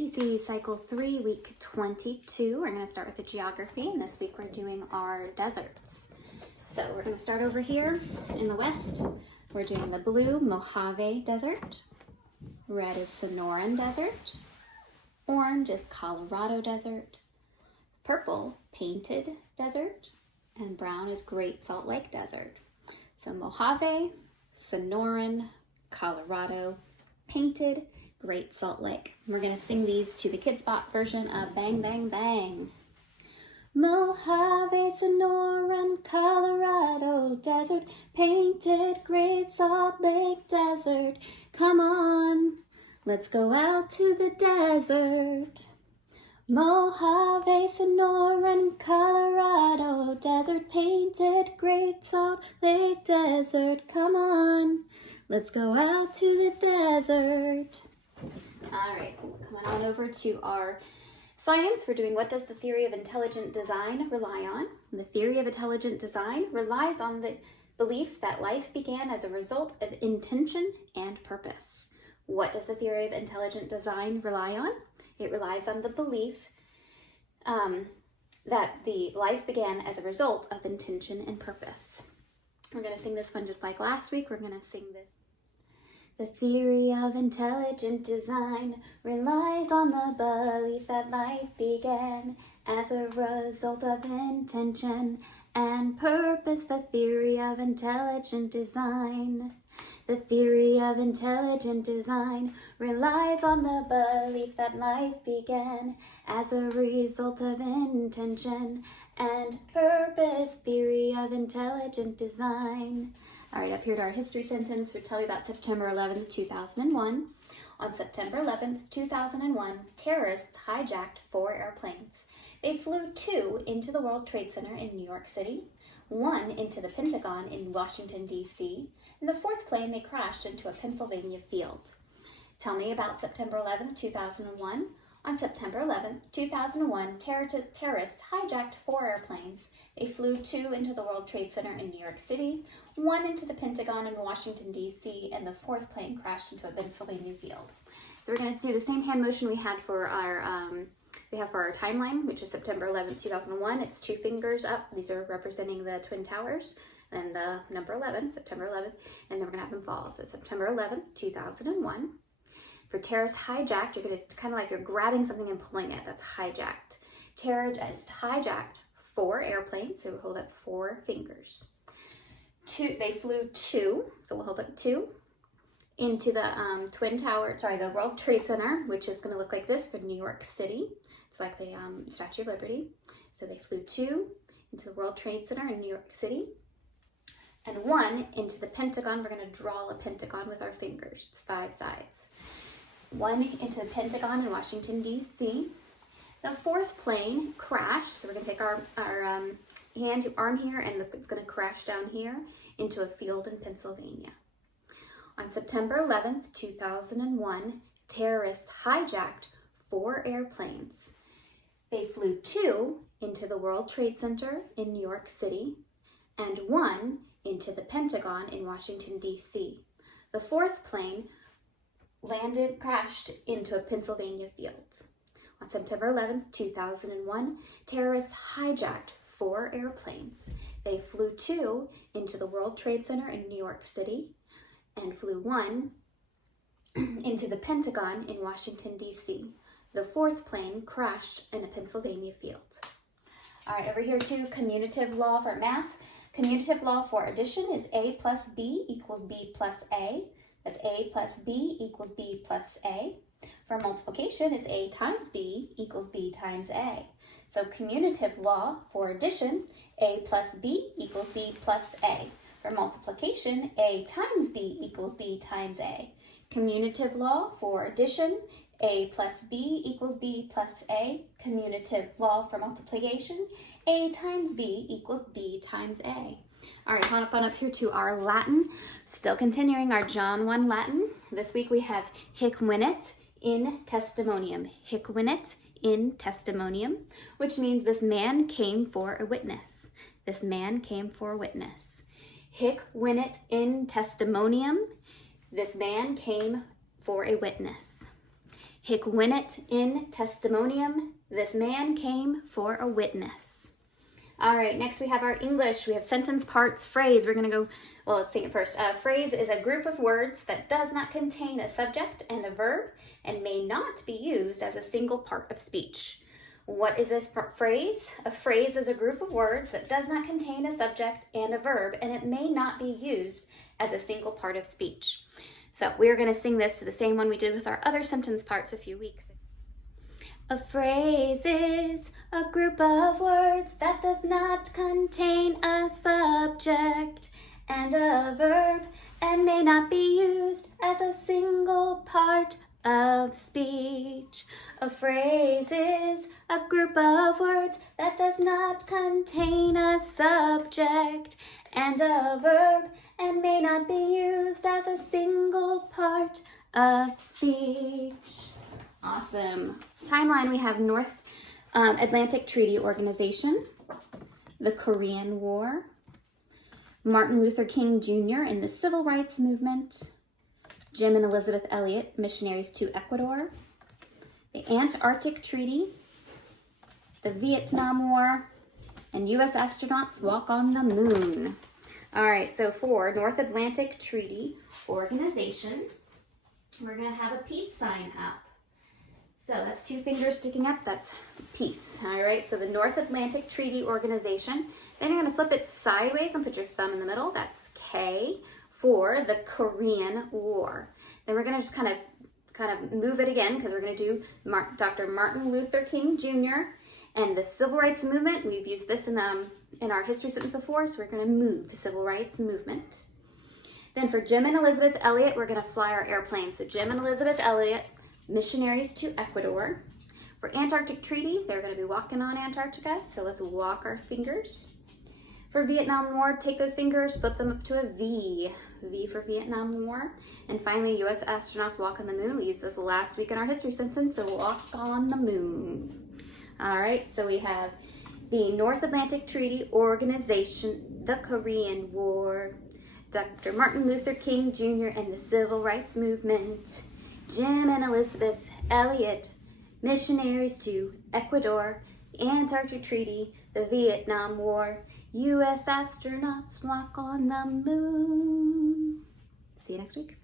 CC Cycle 3, Week 22. We're going to start with the geography, and this week we're doing our deserts. So we're going to start over here in the west. We're doing the blue Mojave Desert. Red is Sonoran Desert. Orange is Colorado Desert. Purple, Painted Desert. And brown is Great Salt Lake Desert. So Mojave, Sonoran, Colorado, Painted, Great Salt Lake. We're going to sing these to the Kids Bop version of Bang Bang Bang. Mojave, Sonoran, Colorado Desert, Painted, Great Salt Lake Desert. Come on, let's go out to the desert. Mojave, Sonoran, Colorado Desert, Painted, Great Salt Lake Desert. Come on, let's go out to the desert. All right, coming on over to our science. We're doing what does the theory of intelligent design rely on? The theory of intelligent design relies on the belief that life began as a result of intention and purpose. What does the theory of intelligent design rely on? It relies on the belief that the life began as a result of intention and purpose. We're going to sing this one just like last week. We're going to sing this. The theory of intelligent design relies on the belief that life began as a result of intention and purpose. The theory of intelligent design. The theory of intelligent design relies on the belief that life began as a result of intention and purpose. Theory of intelligent design. All right, up here to our history sentence. We'll tell you about September 11th, 2001. On September 11th, 2001, terrorists hijacked 4 airplanes. They flew 2 into the World Trade Center in New York City, 1 into the Pentagon in Washington, D.C., and the 4th plane they crashed into a Pennsylvania field. Tell me about September 11th, 2001. On September 11th, 2001, terrorists hijacked 4 airplanes. They flew 2 into the World Trade Center in New York City, 1 into the Pentagon in Washington, D.C., and the 4th plane crashed into a Pennsylvania field. So we're going to do the same hand motion we had for our timeline, which is September 11th, 2001. It's 2 fingers up. These are representing the Twin Towers and the number 11, September 11th, and then we're going to have them fall. So September 11th, 2001. For terrorists hijacked, you're going to kind of like you're grabbing something and pulling it. That's hijacked. Terrorists hijacked 4 airplanes. So we'll hold up 4 fingers. They flew 2. So we'll hold up 2 into the the World Trade Center, which is going to look like this for New York City. It's like the Statue of Liberty. So they flew 2 into the World Trade Center in New York City, and 1 into the Pentagon. We're going to draw a pentagon with our fingers. It's 5 sides. 1 into the Pentagon in Washington, D.C. The 4th plane crashed, so we're going to take our arm here, and it's going to crash down here into a field in Pennsylvania. On September 11th, 2001, terrorists hijacked 4 airplanes. They flew 2 into the World Trade Center in New York City, and 1 into the Pentagon in Washington, D.C. The 4th plane crashed into a Pennsylvania field. On September 11th, 2001, terrorists hijacked 4 airplanes. They flew 2 into the World Trade Center in New York City and flew 1 into the Pentagon in Washington, D.C. The 4th plane crashed in a Pennsylvania field. All right, over here to commutative law for math. Commutative law for addition is A plus B equals B plus A. That's A plus B equals B plus A. For multiplication, it's A times B equals B times A. So commutative law for addition, A plus B equals B plus A. For multiplication, A times B equals B times A. Commutative law for addition, A plus B equals B plus A. Commutative law for multiplication, A times B equals B times A. All right, on up here to our Latin. Still continuing our John 1 Latin. This week we have hic venit in testimonium. Hic venit in testimonium, which means this man came for a witness. This man came for a witness. Hic venit in testimonium. This man came for a witness. Hic venit in testimonium. This man came for a witness. All right, next we have our English. We have sentence parts, phrase. We're going to go, well, let's sing it first. Phrase is a group of words that does not contain a subject and a verb and may not be used as a single part of speech. What is this phrase? A phrase is a group of words that does not contain a subject and a verb, and it may not be used as a single part of speech. So we are going to sing this to the same one we did with our other sentence parts a few weeks ago. A phrase is a group of words that does not contain a subject and a verb and may not be used as a single part of speech. A phrase is a group of words that does not contain a subject and a verb and may not be used as a single part of speech. Awesome. Timeline, we have North Atlantic Treaty Organization, the Korean War, Martin Luther King Jr. and the Civil Rights Movement, Jim and Elizabeth Elliot, missionaries to Ecuador, the Antarctic Treaty, the Vietnam War, and U.S. astronauts walk on the moon. All right, so for North Atlantic Treaty Organization, we're going to have a peace sign up. So that's 2 fingers sticking up, that's peace. All right, so the North Atlantic Treaty Organization. Then you're going to flip it sideways and put your thumb in the middle. That's K for the Korean War. Then we're going to just kind of move it again because we're going to do Dr. Martin Luther King Jr. and the Civil Rights Movement. We've used this in our history sentence before, so we're going to move the Civil Rights Movement. Then for Jim and Elizabeth Elliot, we're going to fly our airplane. So Jim and Elizabeth Elliot, missionaries to Ecuador. For Antarctic Treaty, they're going to be walking on Antarctica, so let's walk our fingers. For Vietnam War, take those fingers, flip them up to a V. V for Vietnam War. And finally, U.S. astronauts walk on the moon. We used this last week in our history sentence, so walk on the moon. All right, so we have the North Atlantic Treaty Organization, the Korean War, Dr. Martin Luther King Jr. and the Civil Rights Movement, Jim and Elizabeth Elliot, missionaries to Ecuador, the Antarctic Treaty, the Vietnam War, U.S. astronauts walk on the moon. See you next week.